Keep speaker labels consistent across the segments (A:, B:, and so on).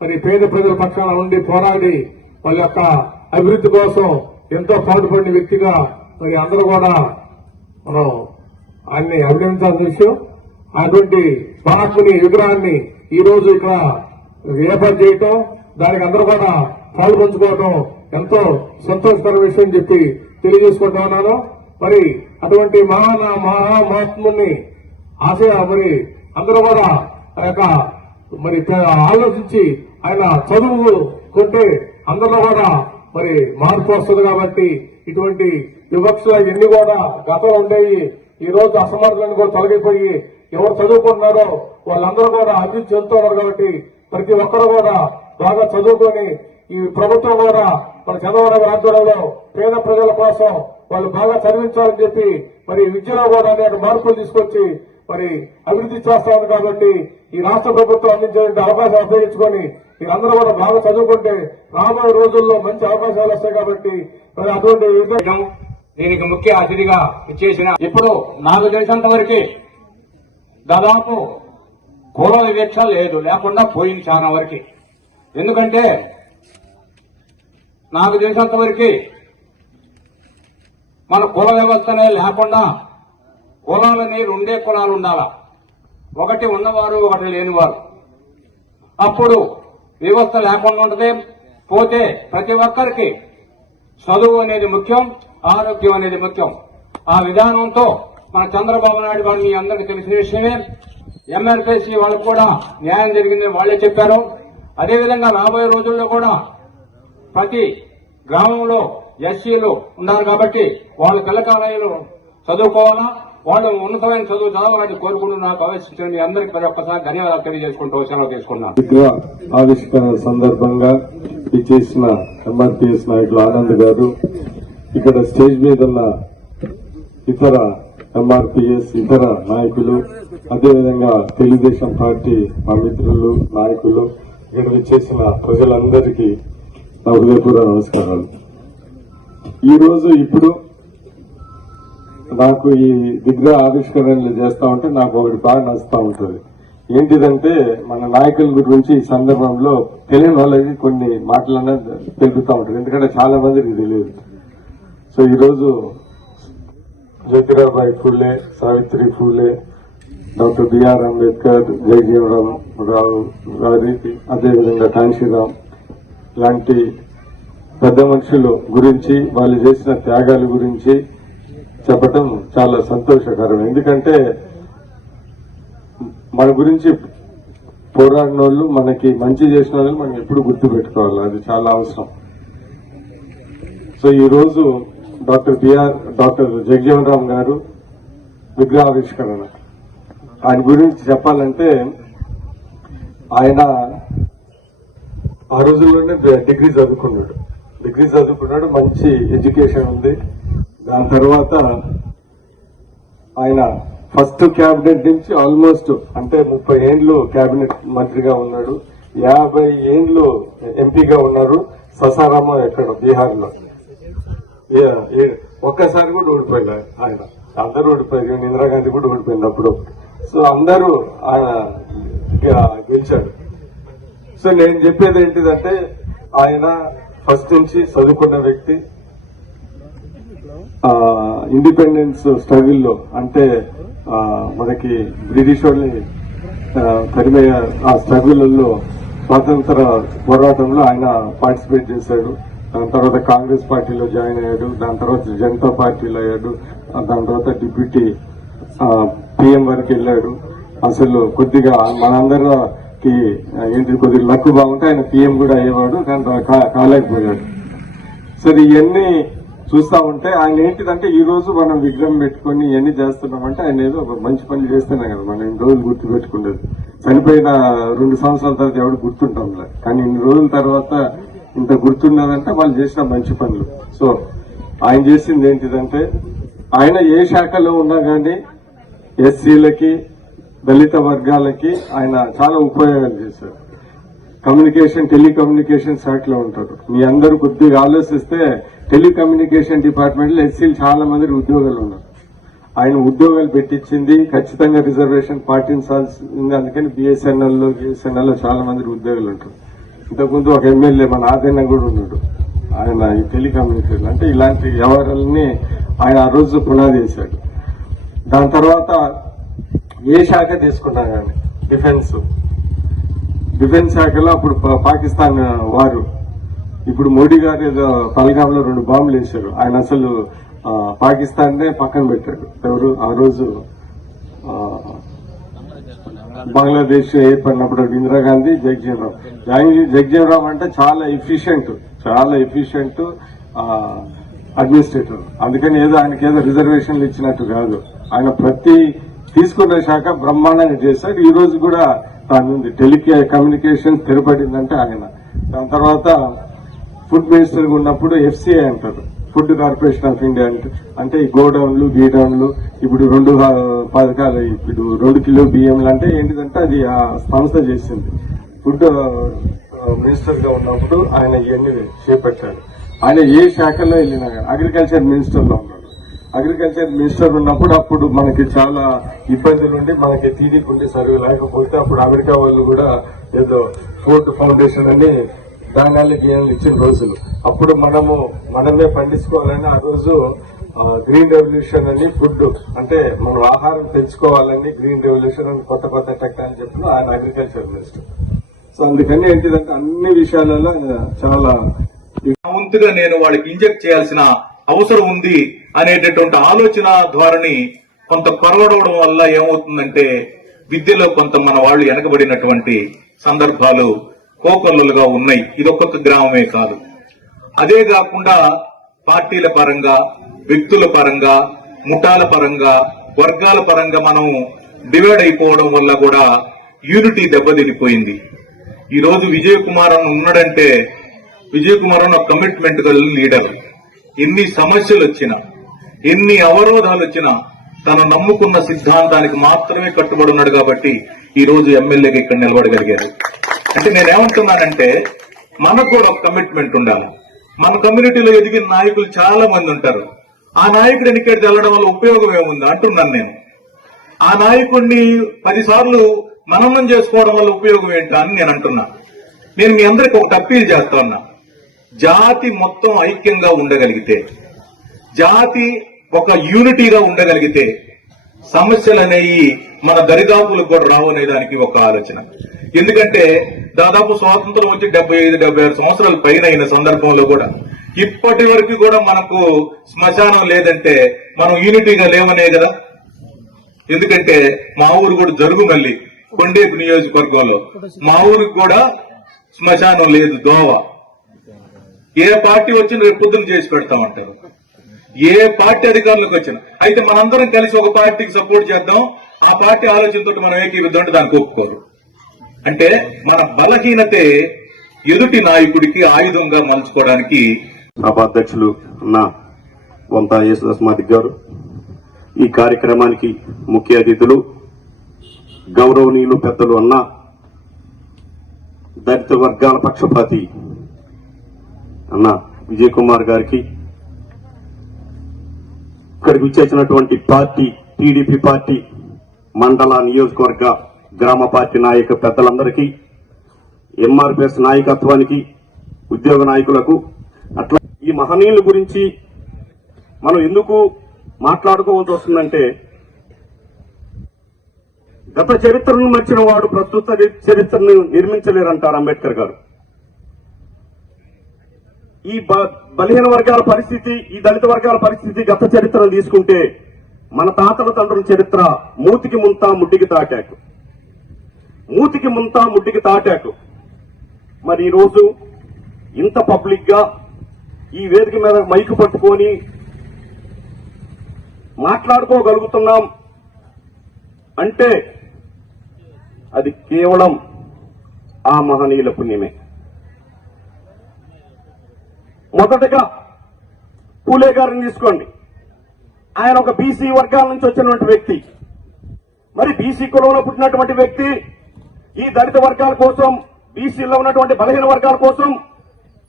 A: మరి పేద ప్రజల పక్షాన ఉండి పోరాడి వాళ్ళ యొక్క అభివృద్ధి కోసం ఎంతో పాటుపడిన వ్యక్తిగా మరి అందరూ కూడా మనం ఆయన్ని అభినందించాల్సిన విషయం. అటువంటి మహాత్ముని విగ్రహాన్ని ఈ రోజు ఇక్కడ ఏర్పాటు చేయటం దానికి అందరూ కూడా పాల్పంచుకోవటం ఎంతో సంతోషకర విషయం అని చెప్పి తెలియజేసుకుంటా ఉన్నాను. మరి అటువంటి మహాన మహా మహాత్ముని ఆశయ మరి అందరూ కూడా ఆ యొక్క మరి ఆలోచించి ఆయన చదువు కొంటే అందరిలో కూడా మరి మార్పు వస్తుంది కాబట్టి ఇటువంటి వివక్షలు అవన్నీ కూడా గతంలో ఉండేవి. ఈ రోజు అసమర్థులను కూడా తొలగిపోయి ఎవరు చదువుకుంటున్నారో వాళ్ళందరూ కూడా అభివృద్ధి చెందుతున్నారు కాబట్టి ప్రతి ఒక్కరు కూడా బాగా చదువుకొని ఈ ప్రభుత్వం కూడా మన చంద్రబాబు ఆధ్వర్యంలో పేద ప్రజల కోసం వాళ్ళు బాగా చదివించాలని చెప్పి మరి విద్యలో కూడా అనేక మార్పులు తీసుకొచ్చి మరి అభివృద్ధి చేస్తా కాబట్టి ఈ రాష్ట్ర ప్రభుత్వం అందించే అవకాశం ఉపయోగించుకొని మీరందరూ కూడా బాగా చదువుకుంటే రాబోయే రోజుల్లో మంచి అవకాశాలు వస్తాయి కాబట్టి మరి అటువంటి
B: దీనికి ముఖ్య అతిథిగా ఇచ్చేసిన ఇప్పుడు నాకు తెలిసినంత వరకు దాదాపు కుల వివక్ష లేదు లేకుండా పోయింది చాలా వరకు. ఎందుకంటే నాకు తెలిసినంత వరకు మన కుల వ్యవస్థనే లేకుండా కులాలని రెండే కులాలు ఉండాలా? ఒకటి ఉన్నవారు ఒకటి లేనివారు. అప్పుడు వ్యవస్థ లేకుండా ఉంటుంది. పోతే ప్రతి ఒక్కరికి చదువు అనేది ముఖ్యం ఆరోగ్యం అనేది ముఖ్యం. ఆ విధానంతో మన చంద్రబాబు నాయుడు గారు మీ అందరికీ తెలిసిన విషయమే. ఎంఆర్పిసి వాళ్ళకు కూడా న్యాయం జరిగిందని వాళ్ళే చెప్పారు. అదేవిధంగా రాబోయే రోజుల్లో కూడా ప్రతి గ్రామంలో ఎస్సీలు ఉన్నారు కాబట్టి వాళ్ళు పిల్లకాలయాలు చదువుకోవాలా? వాళ్ళు ఉన్నతమైన చదువు చదవాలని కోరుకుంటూ నాకు ఆలోచించిన మీ అందరికీ మరి ఒక్కసారి ధన్యవాదాలు తెలియజేసుకుంటూ సెలవు తీసుకున్నాను
C: ఆవిష్కరణ సందర్భంగా ఇచ్చేసిన ఎంఆర్పిఎస్ నాయకులు ఆనంద్ గారు ఇక్కడ స్టేజ్ మీద ఉన్న ఇతర ఎంఆర్పిఎస్ ఇతర నాయకులు అదేవిధంగా తెలుగుదేశం పార్టీ మా మిత్రులు నాయకులు ఇక్కడ విచ్చేసిన ప్రజలందరికీ నా హృదయపూర్వ నమస్కారాలు. ఈరోజు ఇప్పుడు నాకు ఈ విగ్రహ ఆవిష్కరణలు చేస్తూ ఉంటే నాకు ఒకటి బాగా నచ్చుతా ఉంటుంది. ఏంటిదంటే మన నాయకుల గురించి ఈ సందర్భంలో తెలియని వాళ్ళకి కొన్ని మాటలన్నా పెరుగుతూ ఉంటుంది. ఎందుకంటే చాలా మందికి తెలియదు. సో ఈరోజు Jyotirao Phule Savitri Phule doctor B R Ambedkar జయజీవరామ్ రావు గారి అదేవిధంగా కాంశీరామ్ లాంటి పెద్ద మనుషులు గురించి వాళ్ళు చేసిన త్యాగాల గురించి చెప్పటం చాలా సంతోషకరం ఎందుకంటే మన గురించి పోరాడిన వాళ్ళు మనకి మంచి చేసిన వాళ్ళు మనం ఎప్పుడు గుర్తు పెట్టుకోవాలి అది చాలా అవసరం. సో ఈ రోజు doctor B R doctor Jagjivan Ram గారు విగ్రహావిష్కరణ. ఆయన గురించి చెప్పాలంటే ఆయన ఆ రోజుల్లోనే డిగ్రీ చదువుకున్నాడు. డిగ్రీ చదువుకున్నాడు మంచి ఎడ్యుకేషన్ ఉంది. దాని తర్వాత ఆయన ఫస్ట్ క్యాబినెట్ నుంచి ఆల్మోస్ట్ అంటే ముప్పై ఏండ్లు క్యాబినెట్ మంత్రిగా ఉన్నాడు. యాభై ఏండ్లు ఎంపీగా ఉన్నారు ససారామ ఎక్కడ? బీహార్లో ఒక్కసారి కూడా ఓడిపోయినారు ఆయన. అందరూ ఓడిపోయారు. ఇందిరాగాంధీ కూడా ఓడిపోయింది అప్పుడు. సో అందరూ ఆయన గెలిచాడు సో నేను చెప్పేది ఏంటిదంటే ఆయన ఫస్ట్ నుంచి చదువుకున్న వ్యక్తి ఇండిపెండెన్స్ స్ట్రగుల్లో అంటే మనకి బ్రిటిష్ వాళ్ళని ఆ, ఆ స్ట్రగుల్లో స్వాతంత్ర పోరాటంలో ఆయన పార్టిసిపేట్ చేశాడు. దాని తర్వాత కాంగ్రెస్ పార్టీలో జాయిన్ అయ్యాడు. దాని తర్వాత జనతా పార్టీలో అయ్యాడు. దాని తర్వాత డిప్యూటీ పిఎం వరకు వెళ్ళాడు. అసలు కొద్దిగా మనందరికి ఏంటి కొద్దిగా లక్ బాగుంటే ఆయన పిఎం కూడా అయ్యేవాడు కానీ కా- కాలేకపోయాడు. సరే ఇవన్నీ చూస్తా ఉంటే ఆయన ఏంటిదంటే ఈ రోజు మనం విగ్రహం పెట్టుకొని ఇవన్నీ చేస్తున్నామంటే ఆయన ఏదో ఒక మంచి పని చేస్తున్నాం కదా మనం ఇన్ని రోజులు గుర్తు పెట్టుకునేది. చనిపోయిన రెండు సంవత్సరాల తర్వాత ఎవడు గుర్తుంటాంలే. కానీ ఇన్ని రోజుల తర్వాత ఇంత గుర్తున్నదంటే వాళ్ళు చేసిన మంచి పనులు. సో ఆయన చేసింది ఏంటిదంటే ఆయన ఏ శాఖలో ఉన్నా కానీ ఎస్సీలకి దళిత వర్గాలకి ఆయన చాలా ఉపయోగాలు చేశారు. కమ్యూనికేషన్ టెలికమ్యూనికేషన్ శాఖలో ఉంటారు మీ అందరూ కొద్దిగా ఆలోచిస్తే టెలికమ్యూనికేషన్ డిపార్ట్మెంట్లో ఎస్సీలు చాలా మంది ఉద్యోగాలు ఉన్నారు. ఆయన ఉద్యోగాలు పెట్టించింది ఖచ్చితంగా రిజర్వేషన్ పాటించాల్సింది. అందుకని బిఎస్ఎన్ఎల్లో బిఎస్ఎన్ఎల్లో చాలా మంది ఉద్యోగాలు ఉంటారు. ఇంతకుముందు ఒక ఎమ్మెల్యే మన ఆదరణ కూడా ఉన్నాడు. ఆయన టెలికమ్యూనికేషన్ అంటే ఇలాంటి వ్యవహారాలని ఆయన ఆ రోజు పునాది చేశాడు దాని తర్వాత ఏ శాఖ తీసుకున్నా కానీ డిఫెన్స్. డిఫెన్స్ శాఖలో అప్పుడు పా- పాకిస్తాన్ వారు ఇప్పుడు మోడీ గారు ఏదో పల్గాంలో రెండు బాంబులు వేశారు. ఆయన అసలు పాకిస్తాన్ నే పక్కన పెట్టాడు ఎవరు? ఆ రోజు బంగ్లాదేశ్ ఏర్పడినప్పుడు ఇందిరాగాంధీ జగ్జీవన్ రావు జగన్- అంటే చాలా ఎఫిషియెంట్ చాలా ఎఫిషియెంట్ అడ్మినిస్ట్రేటర్ అందుకని ఏదో ఆయనకి ఏదో రిజర్వేషన్లు ఇచ్చినట్టు కాదు. ఆయన ప్రతి తీసుకున్న శాఖ బ్రహ్మాండంగా చేశాడు ఈ రోజు కూడా దాని టెలికే కమ్యూనికేషన్ స్థిరపడిందంటే ఆయన. దాని తర్వాత ఫుడ్ మినిస్టర్ ఉన్నప్పుడు ఎఫ్సిఐ అంటారు. ఫుడ్ కార్పొరేషన్ ఆఫ్ ఇండియా అంటే ఈ గోడౌన్లు గీడౌన్లు ఇప్పుడు రెండు పథకాలు ఇప్పుడు రెండు కిలో బియ్యంలు అంటే ఏంటిదంటే అది ఆ సంస్థ చేసింది. ఫుడ్ మినిస్టర్గా ఉన్నప్పుడు ఆయన ఇవన్నీ చేపట్టాడు ఆయన ఏ శాఖలో వెళ్ళినా కానీ అగ్రికల్చర్ మినిస్టర్లో ఉన్నాడు. అగ్రికల్చర్ మినిస్టర్ ఉన్నప్పుడు అప్పుడు మనకి చాలా ఇబ్బందులు ఉండి మనకి టీడీపీ ఉండి సర్వే లేకపోతే అప్పుడు అమెరికా వాళ్ళు కూడా ఏదో ఫోర్ట్ ఫౌండేషన్ అని ధాన్యాలు గిన్నెలు ఇచ్చిన రోజులు. అప్పుడు మనము మనమే పండించుకోవాలని ఆ రోజు గ్రీన్ రెవల్యూషన్ అని ఫుడ్ అంటే మనం ఆహారం తెచ్చుకోవాలని గ్రీన్ రెవల్యూషన్ అని కొత్త కొత్త టెక్నాలజీ చెప్పిన ఆయన అగ్రికల్చర్ మినిస్టర్ సో అందుకని ఏంటిదంటే అన్ని విషయాలలో చాలా
D: నా వంతుగా నేను వాళ్ళకి ఇంజెక్ట్ చేయాల్సిన అవసరం ఉంది అనేటటువంటి ఆలోచన ధోరణి కొంత కొరగడవడం వల్ల ఏమవుతుందంటే విద్యలో కొంత మన వాళ్ళు వెనకబడినటువంటి సందర్భాలు కోకొల్లలుగా ఉన్నాయి. ఇది ఒక్కొక్క గ్రామమే కాదు. అదే కాకుండా పార్టీల పరంగా వ్యక్తుల పరంగా ముఠాల పరంగా వర్గాల పరంగా మనం డివైడ్ అయిపోవడం వల్ల కూడా యూనిటీ దెబ్బతినిపోయింది. ఈ రోజు విజయ్ కుమార్ అన్న ఉన్నాడంటే విజయ కుమార్ అన్న కమిట్మెంట్ గల లీడర్ ఎన్ని సమస్యలు వచ్చినా ఎన్ని అవరోధాలు వచ్చినా తను నమ్ముకున్న సిద్ధాంతానికి మాత్రమే కట్టుబడి ఉన్నాడు కాబట్టి ఈ రోజు ఎమ్మెల్యేగా ఇక్కడ నిలబడగలిగారు. అంటే నేనేమంటున్నానంటే మనకు కూడా ఒక కమిట్మెంట్ ఉండాలి. మన కమ్యూనిటీలో ఎదిగిన నాయకులు చాలా మంది ఉంటారు. ఆ నాయకుడు ఎన్నికేట్ వెళ్ళడం వల్ల ఉపయోగం ఏముంది అంటున్నాను నేను. ఆ నాయకుడిని పదిసార్లు మననం చేసుకోవడం వల్ల ఉపయోగం ఏంటా అని నేను అంటున్నా. నేను మీ అందరికి ఒకటి అప్పీల్ చేస్తా ఉన్నా. జాతి మొత్తం ఐక్యంగా ఉండగలిగితే జాతి ఒక యూనిటీగా ఉండగలిగితే సమస్యలు అనేవి మన దరిదాపులకు కూడా రావు అనే దానికి ఒక ఆలోచన. ఎందుకంటే దాదాపు స్వాతంత్రం వచ్చి డెబ్బై ఐదు డెబ్బై ఆరు సంవత్సరాల పైన అయిన సందర్భంలో కూడా ఇప్పటి వరకు కూడా మనకు శ్మశానం లేదంటే మనం యూనిటీగా లేవనే కదా. ఎందుకంటే మా ఊరు కూడా జరుగు మళ్ళీ కొండేపు నియోజకవర్గంలో మా ఊరికి కూడా శ్మశానం లేదు దోవ. ఏ పార్టీ వచ్చిన రేపు పొద్దున చేసి పెడతామంటారు. ఏ పార్టీ అధికారంలోకి వచ్చినా. అయితే మనందరం కలిసి ఒక పార్టీకి సపోర్ట్ చేద్దాం. ఆ పార్టీ ఆలోచనతో మనం ఏకీవిద్దాం అంటే దానికి ఒప్పుకోరు. అంటే మన బలహీనతే ఎదుటి నాయకుడికి ఆయుధంగా మలుచుకోవడానికి
E: అధ్యక్షులు అన్న వంతా యేసుదాస్ మాదిక్ గారు ఈ కార్యక్రమానికి ముఖ్య అతిథులు గౌరవనీయులు పెద్దలు అన్న దళిత వర్గాల పక్షపాతి అన్న విజయ్ కుమార్ గారికి ఇక్కడికి వచ్చేసినటువంటి పార్టీ టీడీపీ పార్టీ మండల నియోజకవర్గ గ్రామ పార్టీ నాయక పెద్దలందరికీ ఎంఆర్పిఎస్ నాయకత్వానికి ఉద్యోగ నాయకులకు అట్లా ఈ మహనీయుల గురించి మనం ఎందుకు మాట్లాడుకోవాల్సి వస్తుందంటే గత చరిత్రను మర్చిన వాడు ప్రస్తుత చరిత్రను నిర్మించలేరంటారు అంబేద్కర్ గారు. ఈ బ- బలహీన వర్గాల పరిస్థితి ఈ దళిత వర్గాల పరిస్థితి గత చరిత్రను తీసుకుంటే మన తాతల తండ్రుల చరిత్ర మూతికి ముంతా ముడ్డికి తాటాకు. మూతికి ముంతా ముడ్డికి తాటాకు. మరి ఈ రోజు ఇంత పబ్లిక్గా ఈ వేదిక మీద మైకు పట్టుకొని మాట్లాడుకోగలుగుతున్నాం అంటే అది కేవలం ఆ మహనీయుల పుణ్యమే. మొదటగా పూలే గారిని తీసుకోండి. ఆయన ఒక బీసీ వర్గాల నుంచి వచ్చినటువంటి వ్యక్తి. మరి బీసీ కులంలో పుట్టినటువంటి వ్యక్తి ఈ దళిత వర్గాల కోసం బీసీలో ఉన్నటువంటి బలహీన వర్గాల కోసం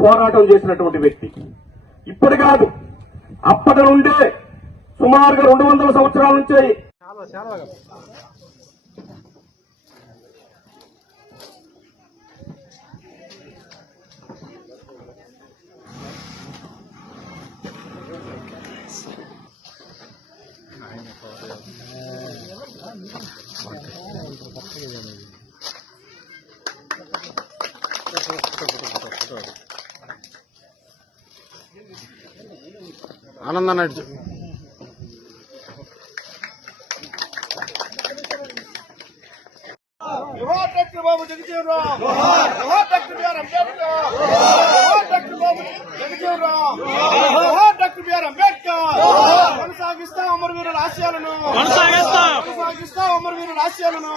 E: పోరాటం చేసినటువంటి వ్యక్తి. ఇప్పుడు కాదు అప్పటి నుండే సుమారుగా రెండు వందల సంవత్సరాల నుంచి
F: ആനന്ദാണ്
G: അടിച്ചു doctor Babu Jagjivanrao doctor B R Ambedkar doctor Babu Jagjivanrao doctor B R Ambedkar కొనసాగిస్తా అమరవీరుల ఆశయాలను. కొనసాగిస్తా. కొనసాగిస్తా అమరవీరుల ఆశయాలను.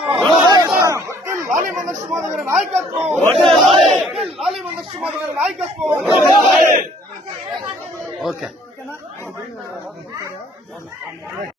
G: వకీల్ లాలి మందక్షమాద గారి నాయకత్వం లాలి. మందక్షమాద గారి నాయకత్వం.
F: ఓకే.